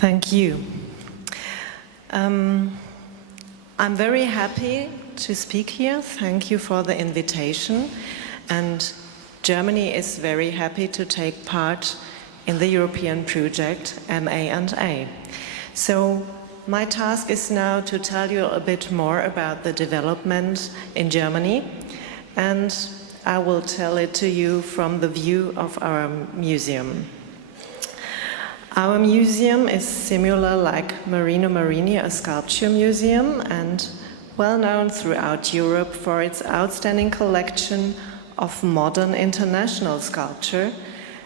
Thank you. I'm very happy to speak here. Thank you for the invitation. And Germany is very happy to take part in the European project MA&A. So my task is now to tell you a bit more about the development in Germany, and I will tell it to you from the view of our museum. Our museum is similar like Marino Marini, a sculpture museum, and well known throughout Europe for its outstanding collection of modern international sculpture,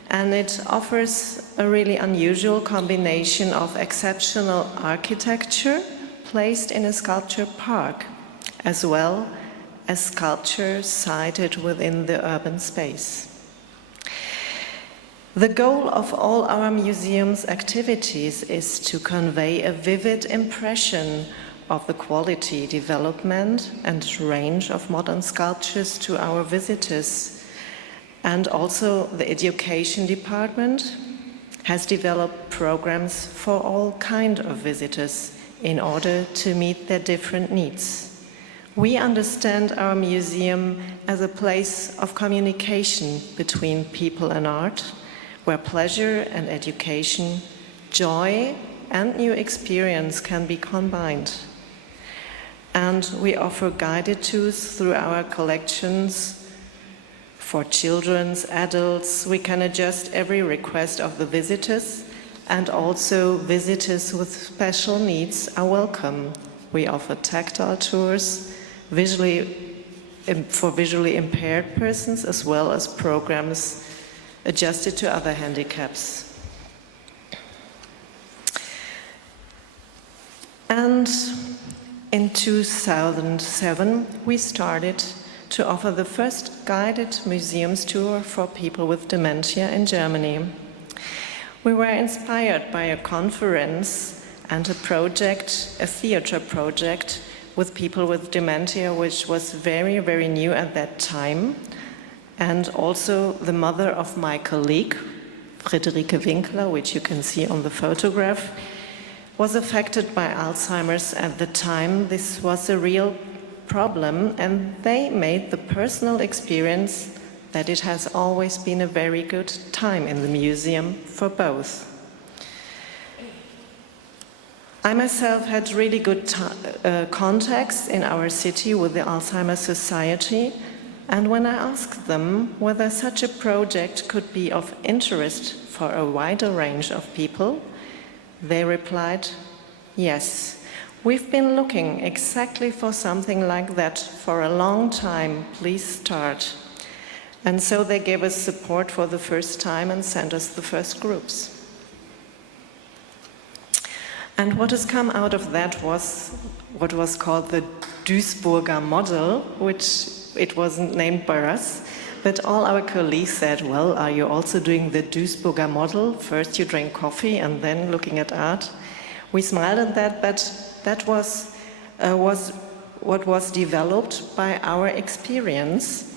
and it offers a really unusual combination of exceptional architecture placed in a sculpture park, as well as sculpture sited within the urban space. The goal of all our museum's activities is to convey a vivid impression of the quality, development, and range of modern sculptures to our visitors. And also the education department has developed programs for all kinds of visitors in order to meet their different needs. We understand our museum as a place of communication between people and art, where pleasure and education, joy and new experience can be combined. And we offer guided tours through our collections. For children, adults, we can adjust every request of the visitors, and also visitors with special needs are welcome. We offer tactile tours for visually impaired persons, as well as programs adjusted to other handicaps. And in 2007, we started to offer the first guided museums tour for people with dementia in Germany. We were inspired by a conference and a project, a theater project with people with dementia, which was very, very new at that time. And also the mother of my colleague, Friederike Winkler, which you can see on the photograph, was affected by Alzheimer's at the time. This was a real problem, and they made the personal experience that it has always been a very good time in the museum for both. I myself had really good contacts in our city with the Alzheimer's Society, and when I asked them whether such a project could be of interest for a wider range of people, they replied, yes, we've been looking exactly for something like that for a long time, please start. And so they gave us support for the first time and sent us the first groups. And what has come out of that was what was called the Duisburger model, which it wasn't named by us, but all our colleagues said, well, are you also doing the Duisburger model? First you drink coffee and then looking at art. We smiled at that, but that was what was developed by our experience.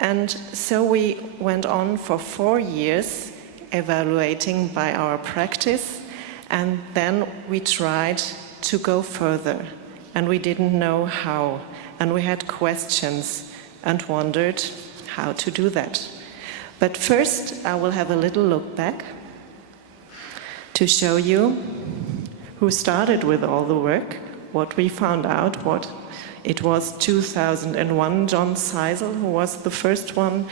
And so we went on for 4 years evaluating by our practice, and then we tried to go further, and we didn't know how, and we had questions and wondered how to do that. But first, I will have a little look back to show you who started with all the work, what we found out, it was 2001, John Sybille, who was the first one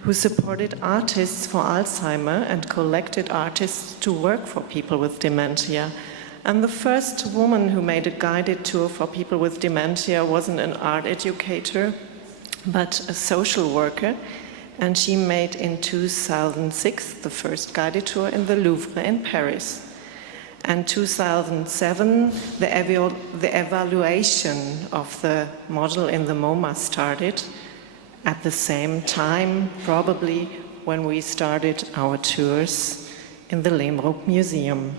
who supported artists for Alzheimer and collected artists to work for people with dementia. And the first woman who made a guided tour for people with dementia wasn't an art educator, but a social worker, and she made in 2006 the first guided tour in the Louvre in Paris. And 2007, the evaluation of the model in the MoMA started at the same time, probably when we started our tours in the Lehmruck Museum.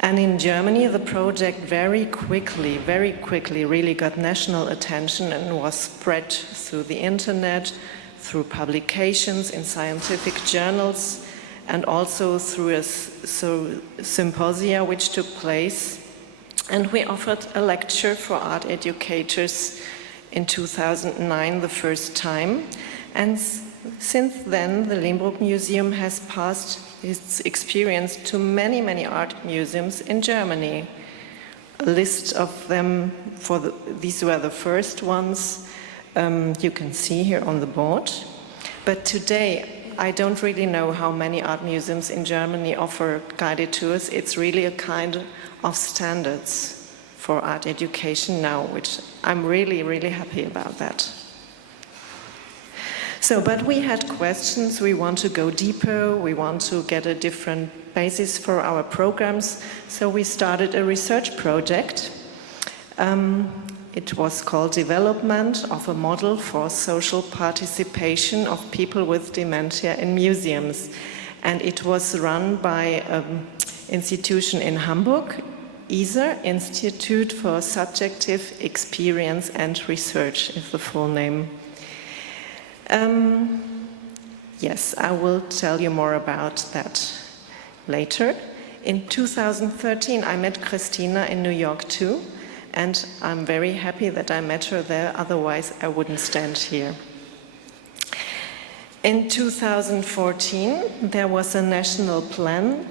And in Germany, the project very quickly really got national attention and was spread through the internet, through publications in scientific journals, and also through a symposia which took place. And we offered a lecture for art educators in 2009, the first time. And since then, the Lehmbruck Museum has passed its experience to many, many art museums in Germany. A list of them, these were the first ones, you can see here on the board. But today, I don't really know how many art museums in Germany offer guided tours. It's really a kind of standards for art education now, which I'm really, really happy about that. So, but we had questions, we want to go deeper, we want to get a different basis for our programs, so we started a research project. It was called Development of a Model for Social Participation of People with Dementia in Museums. And it was run by an institution in Hamburg, ISER, Institute for Subjective Experience and Research is the full name. Yes, I will tell you more about that later. In 2013, I met Christina in New York too, and I'm very happy that I met her there, otherwise I wouldn't stand here. In 2014, there was a national plan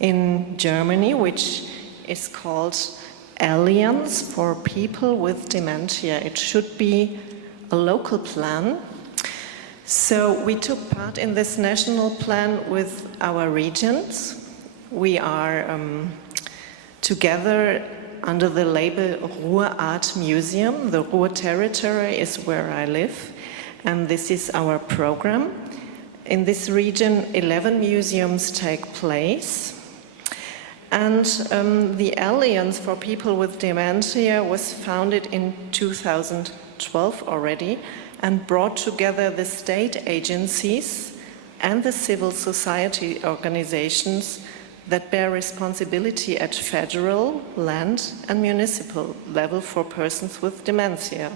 in Germany, which is called Alliance for People with Dementia. It should be a local plan. So we took part in this national plan with our regions. We are together under the label Ruhr Art Museum. The Ruhr territory is where I live, and this is our program. In this region, 11 museums take place. And the Alliance for People with Dementia was founded in 2012 already, and brought together the state agencies and the civil society organizations that bear responsibility at federal, land, and municipal level for persons with dementia.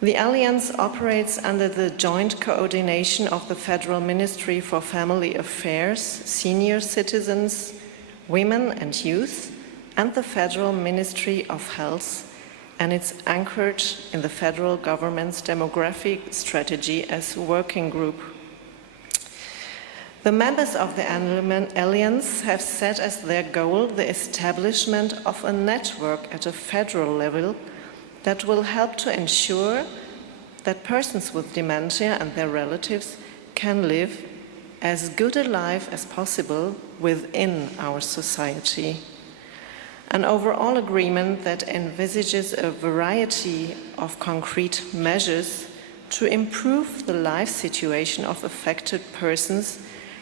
The Alliance operates under the joint coordination of the Federal Ministry for Family Affairs, Senior Citizens, Women and Youth, and the Federal Ministry of Health, and it's anchored in the federal government's demographic strategy as a working group. The members of the Alliance have set as their goal the establishment of a network at a federal level that will help to ensure that persons with dementia and their relatives can live as good a life as possible within our society. An overall agreement that envisages a variety of concrete measures to improve the life situation of affected persons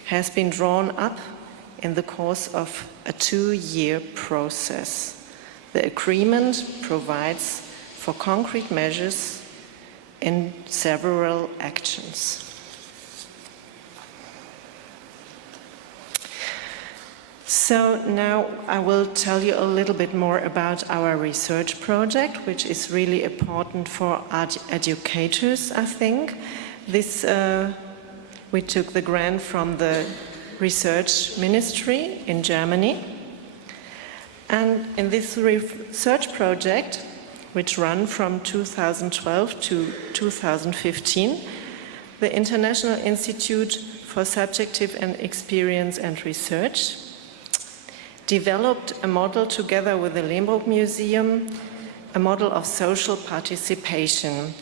has been drawn up in the course of a 2-year process. The agreement provides for concrete measures in several actions. So now I will tell you a little bit more about our research project, which is really important for art educators, I think. We took the grant from the Research Ministry in Germany. And in this research project, which ran from 2012 to 2015, the International Institute for Subjective and Experience and Research developed a model together with the Lehmbruck Museum, a model of social participation.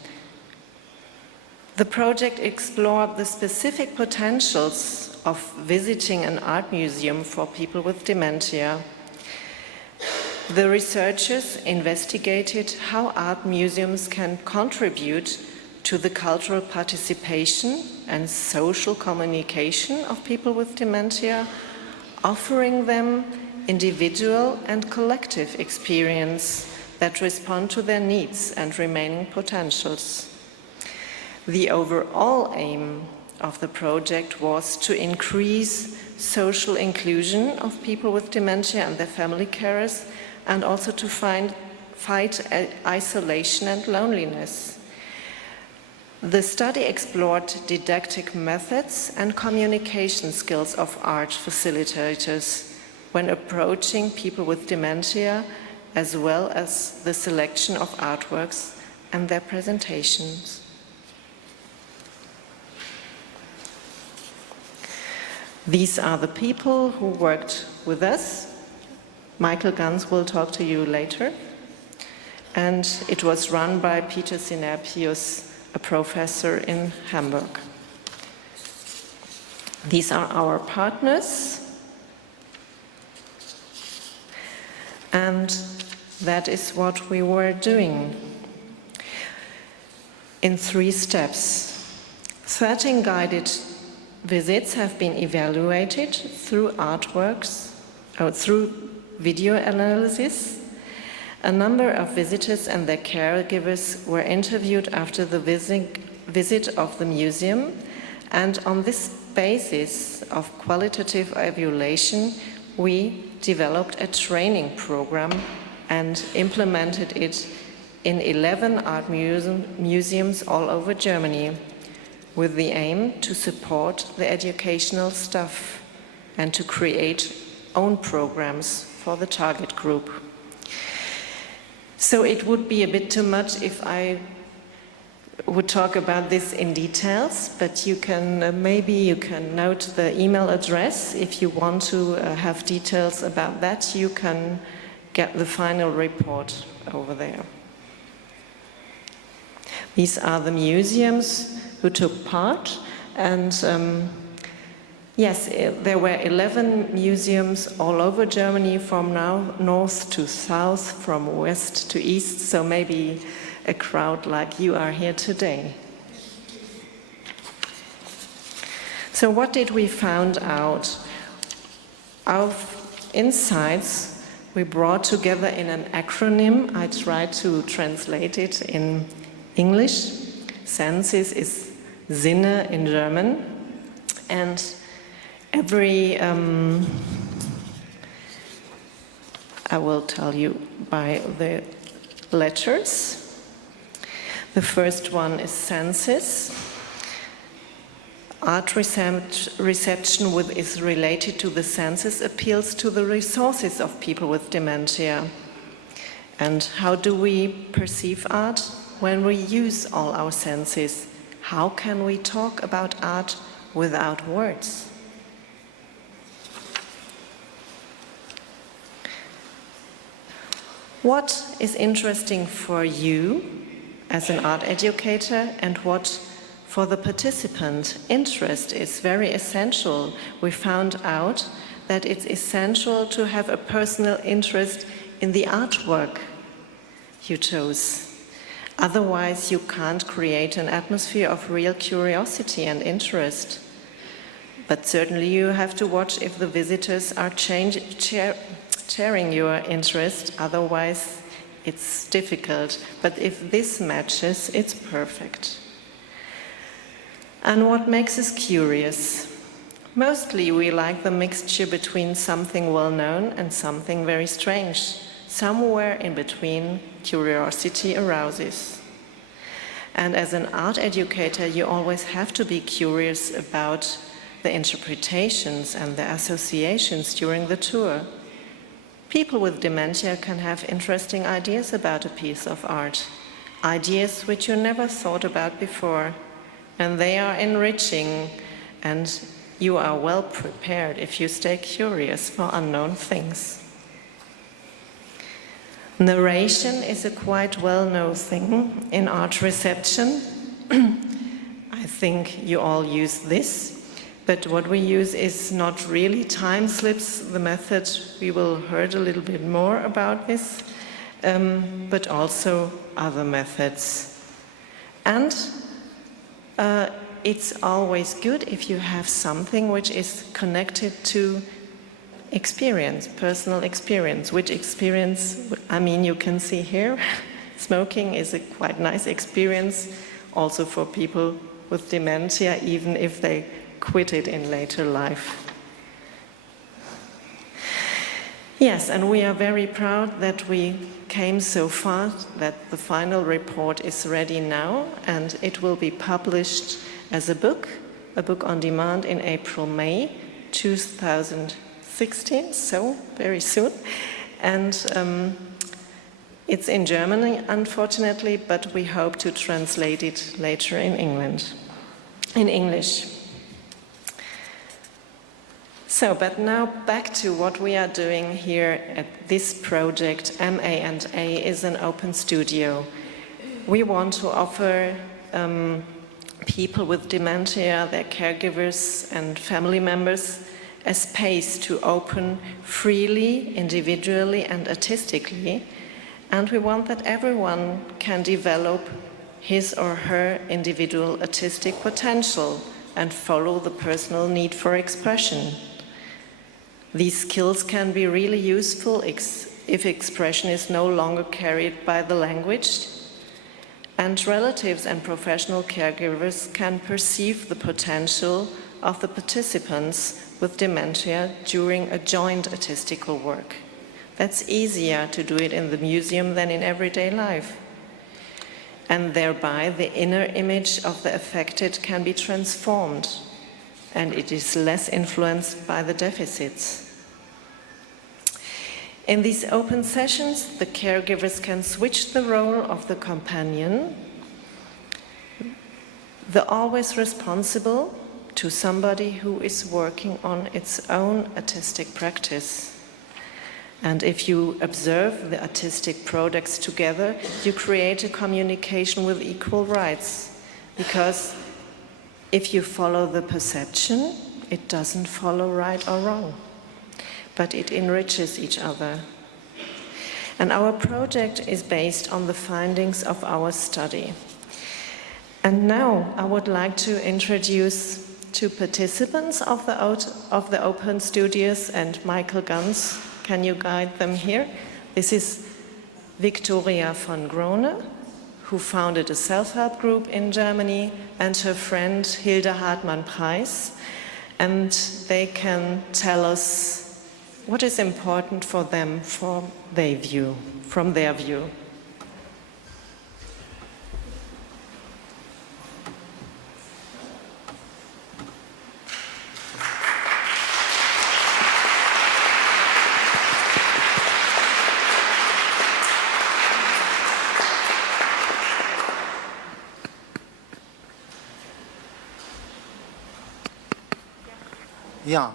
The project explored the specific potentials of visiting an art museum for people with dementia. The researchers investigated how art museums can contribute to the cultural participation and social communication of people with dementia, offering them individual and collective experience that respond to their needs and remaining potentials. The overall aim of the project was to increase social inclusion of people with dementia and their family carers, and also to fight isolation and loneliness. The study explored didactic methods and communication skills of art facilitators when approaching people with dementia, as well as the selection of artworks and their presentations. These are the people who worked with us. Michael Ganß will talk to you later. And it was run by Peter Sinerpius, a professor in Hamburg. These are our partners. And that is what we were doing in 3 steps. 13 guided visits have been evaluated through artworks, through video analysis. A number of visitors and their caregivers were interviewed after the visit of the museum, and on this basis of qualitative evaluation, we developed a training program and implemented it in 11 art museums all over Germany, with the aim to support the educational staff and to create own programs for the target group. So it would be a bit too much if I would talk about this in details, but you can maybe you can note the email address. If you want to have details about that, you can get the final report over there. These are the museums who took part, and yes, there were 11 museums all over Germany, from north to south, from west to east, so maybe a crowd like you are here today. So what did we find out? Our insights we brought together in an acronym. I tried to translate it in English. Senses is Sinne in German, and every, I will tell you by the letters. The first one is senses. Art reception is related to the senses, appeals to the resources of people with dementia. And how do we perceive art? When we use all our senses. How can we talk about art without words? What is interesting for you as an art educator, and what for the participant? Interest is very essential. We found out that it's essential to have a personal interest in the artwork you chose. Otherwise, you can't create an atmosphere of real curiosity and interest. But certainly you have to watch if the visitors are sharing your interest, otherwise it's difficult. But if this matches, it's perfect. And what makes us curious? Mostly we like the mixture between something well-known and something very strange. Somewhere in between, curiosity arouses. And as an art educator, you always have to be curious about the interpretations and the associations during the tour. People with dementia can have interesting ideas about a piece of art, ideas which you never thought about before, and they are enriching, and you are well prepared if you stay curious for unknown things. Narration is a quite well-known thing in art reception. I think you all use this, but what we use is not really time slips, the method. We will hear a little bit more about this, but also other methods. And it's always good if you have something which is connected to experience, personal experience. Which experience? I mean, you can see here, smoking is a quite nice experience, also for people with dementia, even if they quit it in later life. Yes, and we are very proud that we came so far that the final report is ready now, and it will be published as a book on demand in April-May 2016, so very soon. And it's in German, unfortunately, but we hope to translate it later in English. So, but now back to what we are doing here at this project. MA&A is an open studio. We want to offer people with dementia, their caregivers and family members, a space to open freely, individually and artistically. And we want that everyone can develop his or her individual artistic potential and follow the personal need for expression. These skills can be really useful if expression is no longer carried by the language, and relatives and professional caregivers can perceive the potential of the participants with dementia during a joint artistical work. That's easier to do it in the museum than in everyday life. And thereby the inner image of the affected can be transformed, and it is less influenced by the deficits. In these open sessions, the caregivers can switch the role of the companion, the always responsible, to somebody who is working on its own artistic practice. And if you observe the artistic products together, you create a communication with equal rights. Because if you follow the perception, it doesn't follow right or wrong, but it enriches each other. And our project is based on the findings of our study. And now I would like to introduce two participants of the Open Studios, and Michael Ganß, can you guide them here? This is Victoria von Grone, who founded a self-help group in Germany, and her friend Hilde Hartmann-Preis, and they can tell us what is important for them from their view. Ja,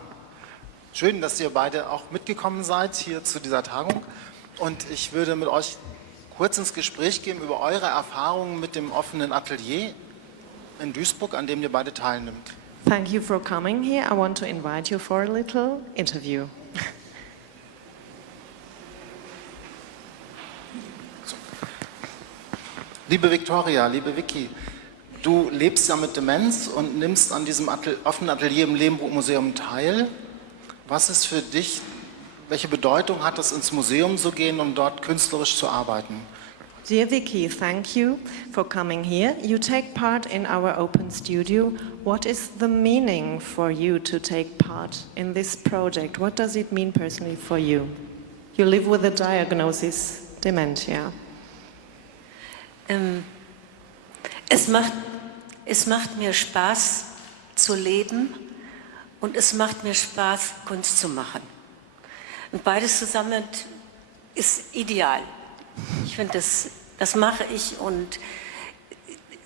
schön, dass ihr beide auch mitgekommen seid hier zu dieser Tagung. Und ich würde mit euch kurz ins Gespräch gehen über eure Erfahrungen mit dem offenen Atelier in Duisburg, an dem ihr beide teilnimmt. Thank you for coming here. I want to invite you for a little interview. So. Liebe Victoria, liebe Vicky, du lebst ja mit Demenz und nimmst an diesem offenen Atelier im Lehmmuseum teil. Was ist für dich, welche Bedeutung hat es, ins Museum zu gehen und dort künstlerisch zu arbeiten? Dear Vicky, thank you for coming here. You take part in our open studio. What is the meaning for you to take part in this project? What does it mean personally for you? You live with a diagnosis, dementia. Es macht mir Spaß zu leben und es macht mir Spaß, Kunst zu machen. Und beides zusammen ist ideal. Ich finde, das mache ich und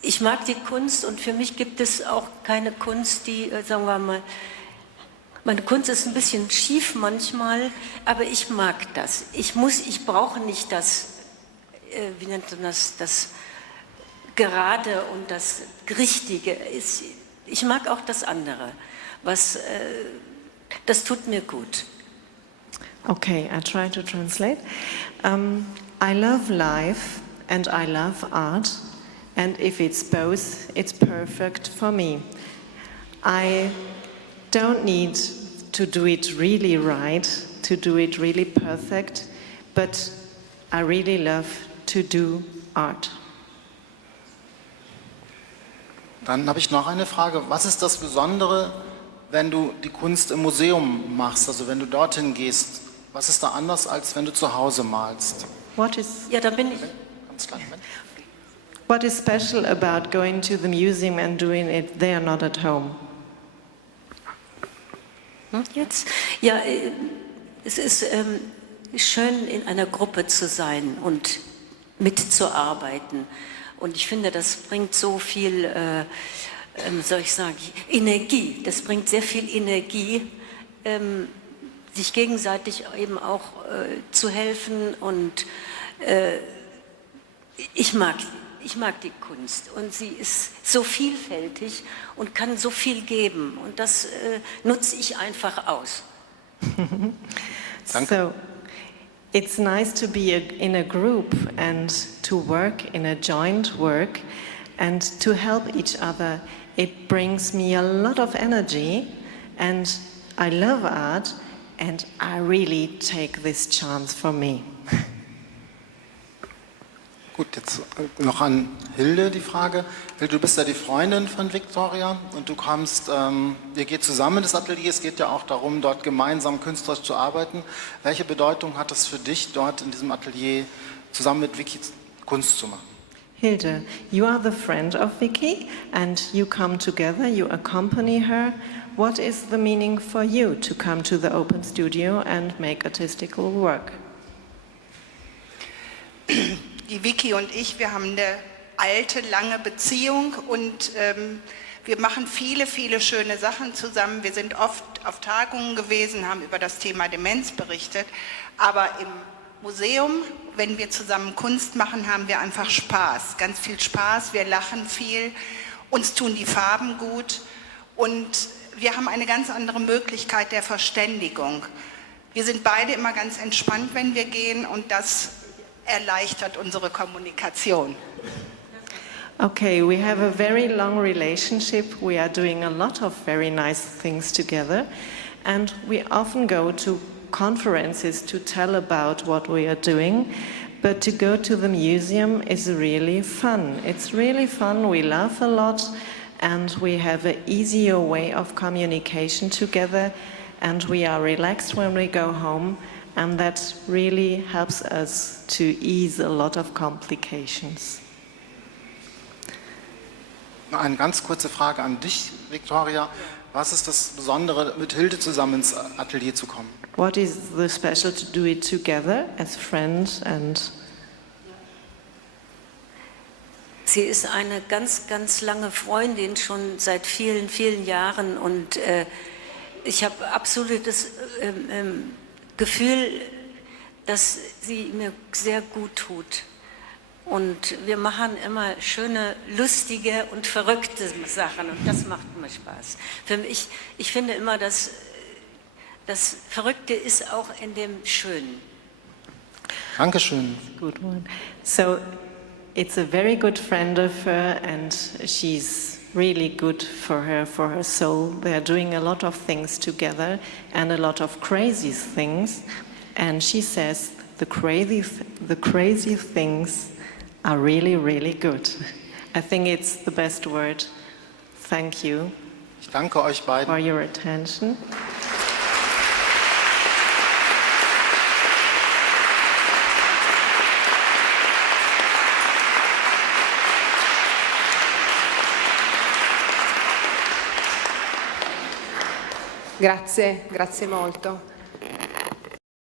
ich mag die Kunst und für mich gibt es auch keine Kunst, die, sagen wir mal, meine Kunst ist ein bisschen schief manchmal, aber ich mag das. Ich brauche nicht das, wie nennt man das Gerade und das Richtige. Ich mag auch das andere, das tut mir gut. Okay, I try to translate. I love life and I love art, and if it's both, it's perfect for me. I don't need to do it really right, to do it really perfect, but I really love to do art. Dann habe ich noch eine Frage. Was ist das Besondere, wenn du die Kunst im Museum machst, also wenn du dorthin gehst? Was ist da anders, als wenn du zu Hause malst? Ja, da bin ich. Ganz kleinen Moment. What is special about going to the museum and doing it there, not at home? Jetzt? Ja, es ist schön, in einer Gruppe zu sein und mitzuarbeiten. Und ich finde, das bringt so viel, soll ich sagen, Energie. Das bringt sehr viel Energie, sich gegenseitig eben auch zu helfen. Und ich mag die Kunst und sie ist so vielfältig und kann so viel geben und das nutze ich einfach aus. So, it's nice to be in a group and to work in a joint work and to help each other. It brings me a lot of energy and I love art and I really take this chance for me. Gut, jetzt noch an Hilde die Frage. Hilde, du bist ja die Freundin von Victoria und du kommst, ihr geht zusammen in das Atelier, es geht ja auch darum, dort gemeinsam künstlerisch zu arbeiten. Welche Bedeutung hat es für dich, dort in diesem Atelier zusammen mit Vicky Kunst zu machen? Hilde, you are the friend of Vicky and you come together, you accompany her. What is the meaning for you to come to the open studio and make artistical work? Die Vicky und ich, wir haben eine alte, lange Beziehung und wir machen viele, viele schöne Sachen zusammen. Wir sind oft auf Tagungen gewesen, haben über das Thema Demenz berichtet. Aber im Museum, wenn wir zusammen Kunst machen, haben wir einfach Spaß, ganz viel Spaß. Wir lachen viel, uns tun die Farben gut und wir haben eine ganz andere Möglichkeit der Verständigung. Wir sind beide immer ganz entspannt, wenn wir gehen und das erleichtert unsere Kommunikation. Okay, we have a very long relationship. We are doing a lot of very nice things together and we often go to conferences to tell about what we are doing, but to go to the museum is really fun. It's really fun, we laugh a lot and we have an easier way of communication together and we are relaxed when we go home. And that really helps us to ease a lot of complications. Eine ganz kurze Frage an dich, Victoria. Was ist das Besondere, mit Hilde zusammen ins Atelier zu kommen? What is the special to do it together as friends and... Sie ist eine ganz, ganz lange Freundin, schon seit vielen, vielen Jahren und ich habe absolutes Gefühl, dass sie mir sehr gut tut. Und wir machen immer schöne, lustige und verrückte Sachen und das macht immer Spaß. Für mich, ich finde immer, dass das Verrückte ist auch in dem Schönen. Dankeschön. Good one. So, it's a very good friend of her and she's really good for her soul. They are doing a lot of things together and a lot of crazy things. And she says the crazy things are really, really good. I think it's the best word. Thank you Ich danke euch beiden. for your attention. Grazie, grazie molto.